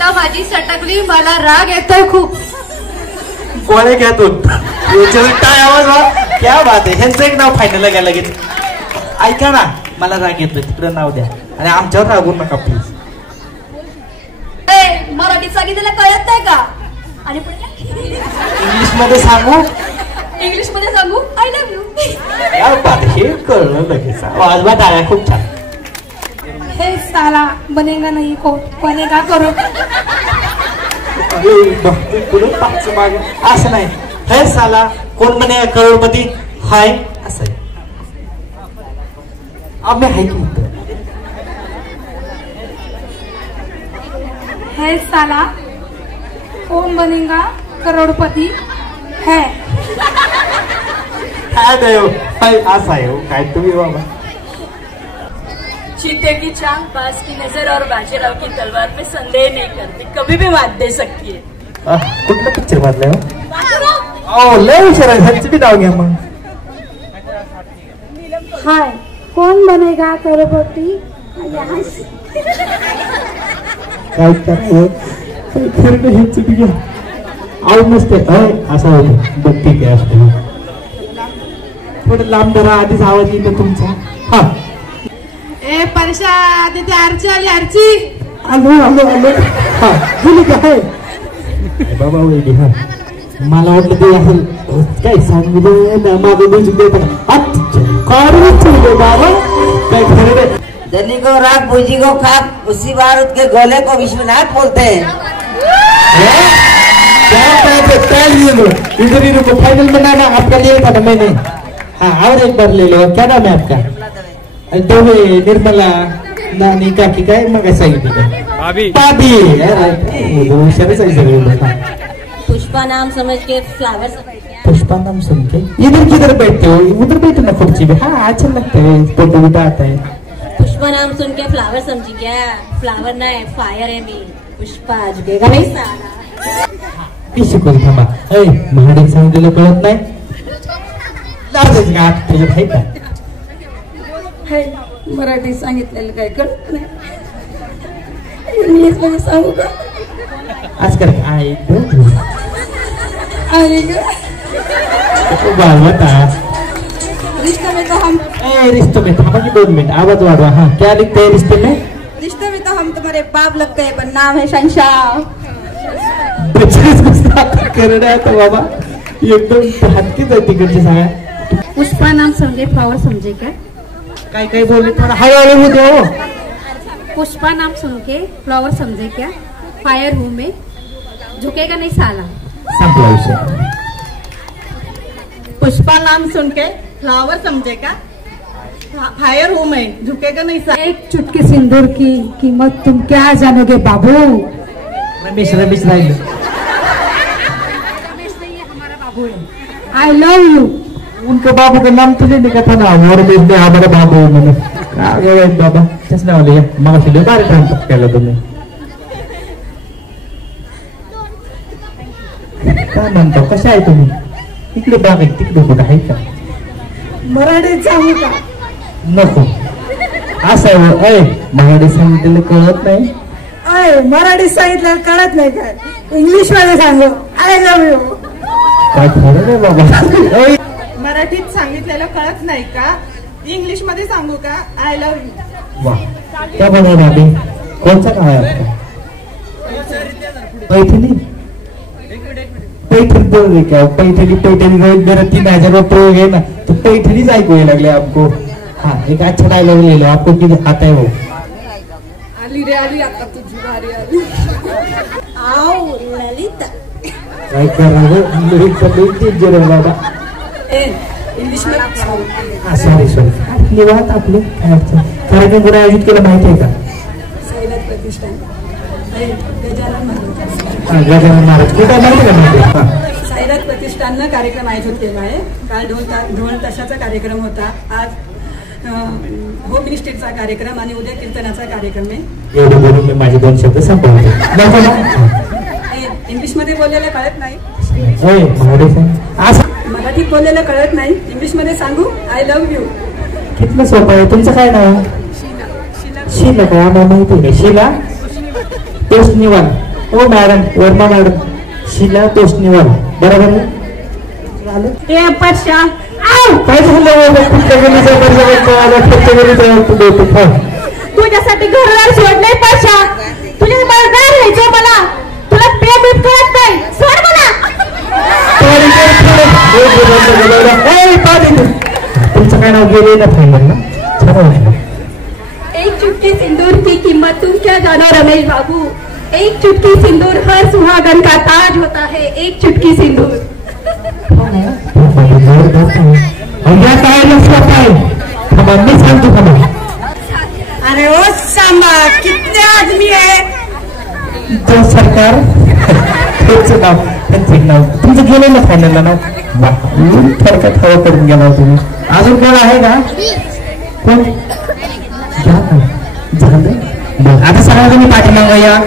एकता माझी सटकली मला राग येतोय खूप. कोणे घ्या तू काय आवाज वा क्या बात आहे. ह्यांचं एक नाव फायनल घ्या लगेच. ऐका ना मला राग येतोय तिकडं नाव द्या आणि आमच्यावर रागू नका प्लीज. मराठीत सांगितलेलं कळत नाही का? आणि इंग्लिश मध्ये सांगू. इंग्लिश मध्ये सांगू आय लव्ह यू. क्या बात हे कळलं लगेच. आवाज बा टाळ्या खूप छान. हे साला बनेगा नहीं बनेगा करो. असं नाही. हे साला कोण बने करोडपती हाय असं आहे. आम्ही हाय की है साला कौन बनेगा करोड़पति है. असं आहे काय तुम्ही बाबा. चीते की चांद बाज की नजर और बाजीराव की तलवार पे संदेह नहीं करती, कभी भी मात दे सकती है. कुठलं पिक्चर मधलं लय हुशार आहे. ह्याचं बी नाव घ्या मग. हाय कौन बनेगा करोड़पति. काय करावं खरं ह्याचं बी घ्या. आव नसते असं होतं बघ ठीक आहे असते. थोडं लांब धरा आधीच आवाज येतो तुमचा. हा ए परशा तिथे आरची आली आरची. आलो आलो आलो. हा गेली काय बाबा वैदी. हा मला वाटलं ते असेल काय सांगितलं माझं म्युझिक देतात बाबा काय खरं नाही. जनी को राग भूजी को खाक उसी बारूद के गोले को विश्वनाथ बोलते हैं. इधर को फाइनल बनाना आपका लिए था ना मैंने. हाँ और एक बार ले लो. क्या नाम है आपका. दोहे निर्मला नानी काकी काय मग सांगितलं भाभी. पुष्पा नाम समझ के फ्लावर. पुष्पा नाम सुन के इधर किधर बैठते हो. उधर बैठो ना कुर्सी पे. हाँ अच्छा लगता है फोटो बिटा आता है. पुष्पा नाम सुन के फ्लावर समझी क्या. फ्लावर ना है फायर है. मी पुष्पा झुकेगा नहीं साला. शिकून थांबा. महाडिक सांगितलेलं कळत नाही. लाजच का तुझं आहे का. मराठी सांगितलेलं काय कळत नाही. इंग्लिश मध्ये सांगू का. आज कर आई रिश्ते में तो हम रिश्ते में थांबा की 2 मिनट आवाज वाढवा. हाँ क्या लिखते हैं रिश्ते में. रिश्ते में तो हम तुम्हारे बाप लगते हैं पर नाम है शंशाह. तो बाबा एकदम हटकीच आहे तिकडची सांगा. पुष्पा नाम समझे फ्लावर समझे क्या. काय काय बोलले थोडा हळूहळू होते हो. पुष्पा नाम सुन के फ्लावर समझे क्या. फायर हूँ मैं झुकेगा नहीं साला. संपला विषय. पुष्पा नाम सुन के फ्लावर समझे क्या. फायर हूँ मैं झुकेगा नहीं साला. एक चुटकी सिंदूर की कीमत तुम क्या जानोगे बाबू. रमेश रमेश राहिलं. रमेश नहीं है हमारा बाबू है. I love you. उनके बाबू का नाम तो नहीं लिखा था ना. रमेश ने हमारा बाबू है मैंने क्या गया बाबा. चष्मा वाले मग फिल्म कार्यक्रम केला तुम्ही. काय म्हणतो कशा आहे तुम्ही. इकडे बाग आहे तिकडे कुठं आहे का. मराठीत सांगू का. नको असं आहे. मराठी सांगितलेलं कळत नाही. मराठीत सांगितलं कळत नाही काय. इंग्लिश मध्ये सांगू आय लव्ह यू. काय खरं नाही बाबा. मराठीत सांगितलेलं कळत नाही का. इंग्लिश मध्ये सांगू का आय लव्ह यू. वा क्या बनवणार अभी. कोणचा काय आहे पैठणी. पैठणी बोल रहे क्या. पैठणी पैठणी रोज मेरा 3000 रुपये है ना तो पैठणी ऐकू लागले आपको. हाँ एक अच्छा डायलॉग ले लो. आपको किधर आता है वो. आली रे आली आता तुझी भारी आली. आओ ललिता. काय करावं बाबा. इंग्लिश मध्ये सॉरी सॉरी निवांत आपले काय अडचण. कार्यक्रम कुठे आयोजित केला माहिती आहे का. साईनाथ प्रतिष्ठान गजानन महाराज कुठे माहिती का माहिती. साईनाथ प्रतिष्ठाननं कार्यक्रम आयोजित केला आहे. काल ढोल ताशाचा कार्यक्रम होता. आज होम मिनिस्ट्रीचा कार्यक्रम आणि उद्या कीर्तनाचा कार्यक्रम आहे. एवढं बोलून मी माझे 2 शब्द संपवले. इंग्लिश मध्ये बोललेलं कळत नाही. मराठीत बोललेलं कळत नाही. इंग्लिश मध्ये सांगू आय लव्ह यू. किती सोपं आहे. तुमचं काय नाव. शीला काय आम्हाला माहिती नाही. शीला तोष्णीवाल. ओ मॅडम वर्मा मॅडम शिला तोष्णीवाल बरोबर आहे ए परशा काय झालं कुठच्या तुझ्यासाठी घरदार सोडलंय परशा तुझ्या मला काय राहायचं मला तुला पेमेंट कळत नाही सोड मला तुमचं काय नाव गेले ना फायनल ना छान एक चुटकी सिंदूर की कीमत तुम क्या जानो रमेश बाबू एक चुटकी सिंदूर हर सुहागन का ताज होता है एक चुटकी सिंदूर मी सांगतो का अरे ओ सांबा कितने आदमी है तो सरकार त्यांचं नाव तुमचं गेलं ना फायनलला नाव फरकात हवा करून गेला तुम्ही अजून कोण आहे का कोण झालं आता सगळ्यांनी पाठीमागं या